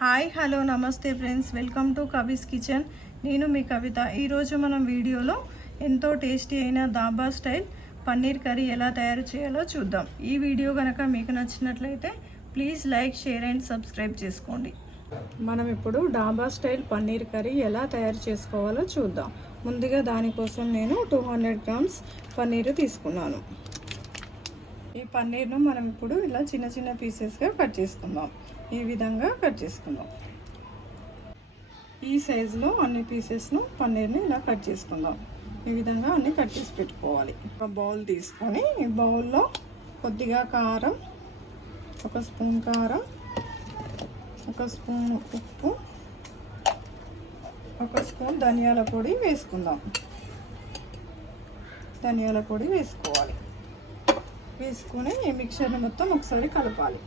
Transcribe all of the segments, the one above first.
Hi hello namaste friends. Welcome to Kavi's kitchen. నేను మీ కవిత. ఈరోజు మనం వీడియోలో ఎంతో టేస్టీ అయిన దాబా స్టైల్ పన్నీర్ కర్రీ ఎలా తయారు చేయాలో చూద్దాం. ఈ వీడియో కనుక మీకు నచ్చినట్లయితే please like share and subscribe చేసుకోండి. మనం ఇప్పుడు డాబా స్టైల్ పన్నీర్ కర్రీ ఎలా తయారు చేసుకోవాలో చూద్దాం. ముందుగా దానికోసం నేను టూ హండ్రెడ్ గ్రామ్స్ పన్నీరు తీసుకున్నాను. ఈ పన్నీర్ను మనం ఇప్పుడు ఇలా చిన్న చిన్న పీసెస్గా కట్ చేసుకుందాం. ఈ విధంగా కట్ చేసుకుందాం. ఈ సైజులో అన్ని పీసెస్ను పన్నీర్ని ఇలా కట్ చేసుకుందాం. ఈ విధంగా అన్ని కట్ చేసి పెట్టుకోవాలి. ఒక బౌల్ తీసుకొని ఈ బౌల్లో కొద్దిగా కారం ఒక స్పూన్ కారం ఒక స్పూన్ ఉప్పు ఒక స్పూన్ ధనియాల పొడి వేసుకుందాం. ధనియాల పొడి వేసుకోవాలి. వేసుకొని ఈ మిక్చర్ని మొత్తం ఒకసారి కలపాలి.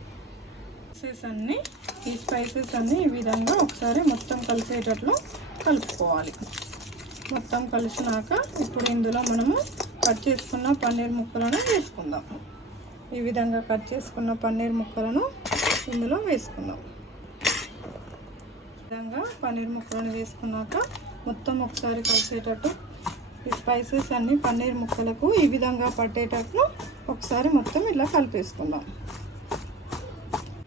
స్పైసెస్ అన్నీ ఈ స్పైసెస్ అన్నీ ఈ విధంగా ఒకసారి మొత్తం కలిసేటట్లు కలుపుకోవాలి. మొత్తం కలిసినాక ఇప్పుడు ఇందులో మనము కట్ చేసుకున్న పన్నీర్ ముక్కలను వేసుకుందాం. ఈ విధంగా కట్ చేసుకున్న పన్నీర్ ముక్కలను ఇందులో వేసుకుందాం. విధంగా పన్నీర్ ముక్కలను వేసుకున్నాక మొత్తం ఒకసారి కలిసేటట్టు ఈ స్పైసెస్ అన్నీ పన్నీర్ ముక్కలకు ఈ విధంగా పట్టేటట్లు ఒకసారి మొత్తం ఇలా కలిపేసుకుందాం.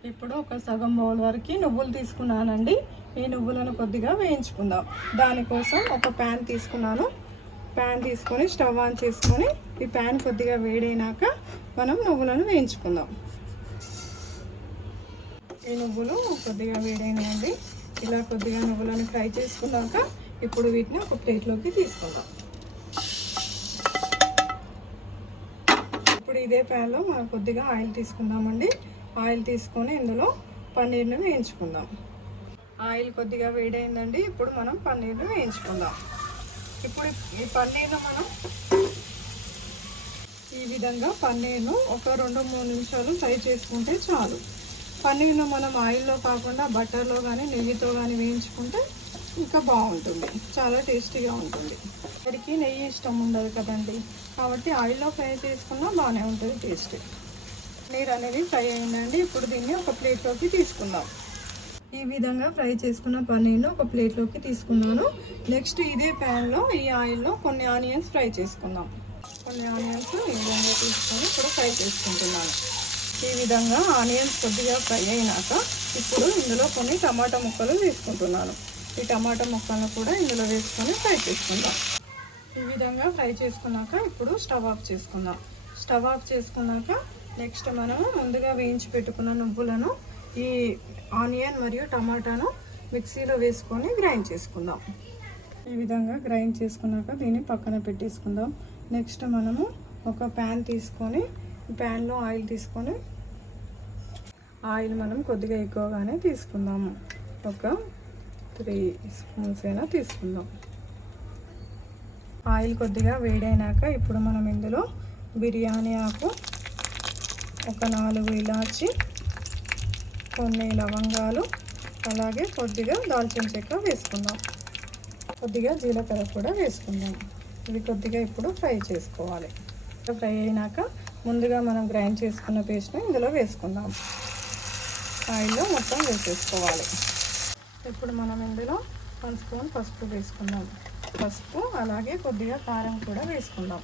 ఇప్పుడు ఒక సగం బౌల్ వరకు నువ్వులు తీసుకున్నానండి. ఈ నువ్వులను కొద్దిగా వేయించుకుందాం. దానికోసం ఒక ప్యాన్ తీసుకున్నాను. ప్యాన్ తీసుకొని స్టవ్ ఆన్ చేసుకొని ఈ ప్యాన్ కొద్దిగా వేడైనాక మనం నువ్వులను వేయించుకుందాం. ఈ నువ్వులు కొద్దిగా వేడైనాయండి. ఇలా కొద్దిగా నువ్వులను ఫ్రై చేసుకున్నాక ఇప్పుడు వీటిని ఒక ప్లేట్లోకి తీసుకుందాం. ఇప్పుడు ఇదే ప్యాన్లో మనం కొద్దిగా ఆయిల్ తీసుకుందామండి. ఆయిల్ తీసుకొని ఇందులో పన్నీర్ని వేయించుకుందాం. ఆయిల్ కొద్దిగా వేడైందండి ఇప్పుడు మనం పన్నీర్ని వేయించుకుందాం. ఇప్పుడు ఈ పన్నీర్ను మనం ఈ విధంగా పన్నీర్ను ఒక రెండు మూడు నిమిషాలు ఫ్రై చేసుకుంటే చాలు. పన్నీర్ను మనం ఆయిల్లో కాకుండా బటర్లో కానీ నెయ్యితో కానీ వేయించుకుంటే ఇంకా బాగుంటుంది. చాలా టేస్టీగా ఉంటుంది. వారికి నెయ్యి ఇష్టం ఉండదు కదండి. కాబట్టి ఆయిల్లో ఫ్రై చేసుకున్నా బాగానే ఉంటుంది టేస్ట్. పన్నీర్ అనేది ఫ్రై అయిందండి. ఇప్పుడు దీన్ని ఒక ప్లేట్లోకి తీసుకుందాం. ఈ విధంగా ఫ్రై చేసుకున్న పన్నీర్ను ఒక ప్లేట్లోకి తీసుకున్నాను. నెక్స్ట్ ఇదే ప్యాన్లో ఈ ఆయిల్లో కొన్ని ఆనియన్స్ ఫ్రై చేసుకుందాం. కొన్ని ఆనియన్స్ ఈ విధంగా తీసుకొని ఇప్పుడు ఫ్రై చేసుకుంటున్నాను. ఈ విధంగా ఆనియన్స్ కొద్దిగా ఫ్రై అయినాక ఇప్పుడు ఇందులో కొన్ని టమాటా ముక్కలు వేసుకుంటున్నాను. ఈ టమాటా ముక్కలను కూడా ఇందులో వేసుకొని ఫ్రై చేసుకుందాం. ఈ విధంగా ఫ్రై చేసుకున్నాక ఇప్పుడు స్టవ్ ఆఫ్ చేసుకుందాం. స్టవ్ ఆఫ్ చేసుకున్నాక నెక్స్ట్ మనం ముందుగా వేయించి పెట్టుకున్న నువ్వులను ఈ ఆనియన్ మరియు టమాటాను మిక్సీలో వేసుకొని గ్రైండ్ చేసుకుందాం. ఈ విధంగా గ్రైండ్ చేసుకున్నాక దీన్ని పక్కన పెట్టేసుకుందాం. నెక్స్ట్ మనము ఒక ప్యాన్ తీసుకొని ప్యాన్లో ఆయిల్ తీసుకొని ఆయిల్ మనం కొద్దిగా ఎక్కువగానే తీసుకుందాము ఒక త్రీ స్పూన్స్ అయినా తీసుకుందాం. ఆయిల్ కొద్దిగా వేడైనాక ఇప్పుడు మనం ఇందులో బిర్యానీ ఆకు ఒక నాలుగు ఇలాచి కొన్ని లవంగాలు అలాగే కొద్దిగా దాల్చిన చెక్క వేసుకుందాం. కొద్దిగా జీలకర్ర కూడా వేసుకుందాం. ఇవి కొద్దిగా ఇప్పుడు ఫ్రై చేసుకోవాలి. ఫ్రై అయినాక ముందుగా మనం గ్రైండ్ చేసుకున్న పేస్ట్ని ఇందులో వేసుకుందాం. ఆయిల్లో మొత్తం వేసేసుకోవాలి. ఇప్పుడు మనం ఇందులో వన్ స్పూన్ పసుపు వేసుకుందాం. పసుపు అలాగే కొద్దిగా కారం కూడా వేసుకుందాం.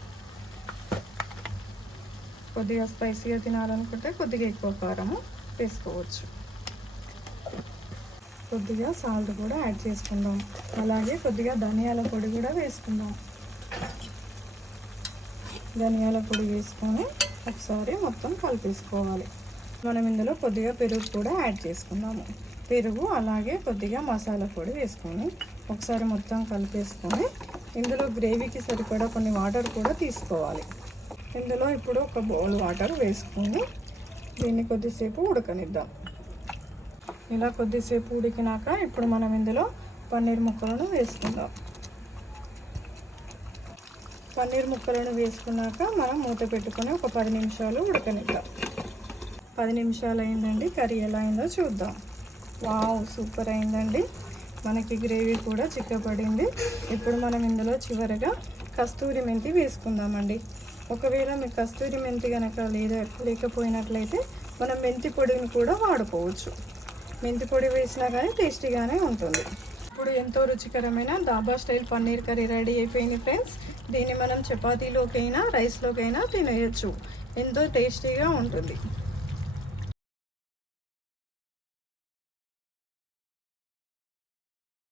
కొద్దిగా స్పైసీగా తినాలనుకుంటే కొద్దిగా ఎక్కువ కారము వేసుకోవచ్చు. కొద్దిగా సాల్ట్ కూడా యాడ్ చేసుకుందాం. అలాగే కొద్దిగా ధనియాల పొడి కూడా వేసుకుందాం. ధనియాల పొడి వేసుకొని ఒకసారి మొత్తం కలిపేసుకోవాలి. మనం ఇందులో కొద్దిగా పెరుగు కూడా యాడ్ చేసుకుందాము. పెరుగు అలాగే కొద్దిగా మసాలా పొడి వేసుకొని ఒకసారి మొత్తం కలిపేసుకొని ఇందులో గ్రేవీకి సరిపడా కొన్ని వాటర్ కూడా తీసుకోవాలి. ఇందులో ఇప్పుడు ఒక బౌల్ వాటర్ వేసుకుని దీన్ని కొద్దిసేపు ఉడకనిద్దాం. ఇలా కొద్దిసేపు ఉడికినాక ఇప్పుడు మనం ఇందులో పన్నీర్ ముక్కలను వేసుకుందాం. పన్నీర్ ముక్కలను వేసుకున్నాక మనం మూత పెట్టుకొని ఒక పది నిమిషాలు ఉడకనిద్దాం. పది నిమిషాలు అయిందండి. కర్రీ ఎలా అయిందో చూద్దాం. వావ్ సూపర్ అయిందండి. మనకి గ్రేవీ కూడా చిక్కపడింది ఇప్పుడు మనం ఇందులో చివరగా కస్తూరి మెంతి వేసుకుందామండి. ఒకవేళ మీకు కస్తూరి మెంతి కనుక లేదా లేకపోయినట్లయితే మనం మెంతి పొడిని కూడా వాడుకోవచ్చు. మెంతి పొడి వేసినా కానీ టేస్టీగానే ఉంటుంది. ఇప్పుడు ఎంతో రుచికరమైన dhaba style paneer curry ready అయిపోయింది ఫ్రెండ్స్. దీన్ని మనం చపాతీలోకైనా రైస్లోకైనా తినేయచ్చు. ఎంతో టేస్టీగా ఉంటుంది.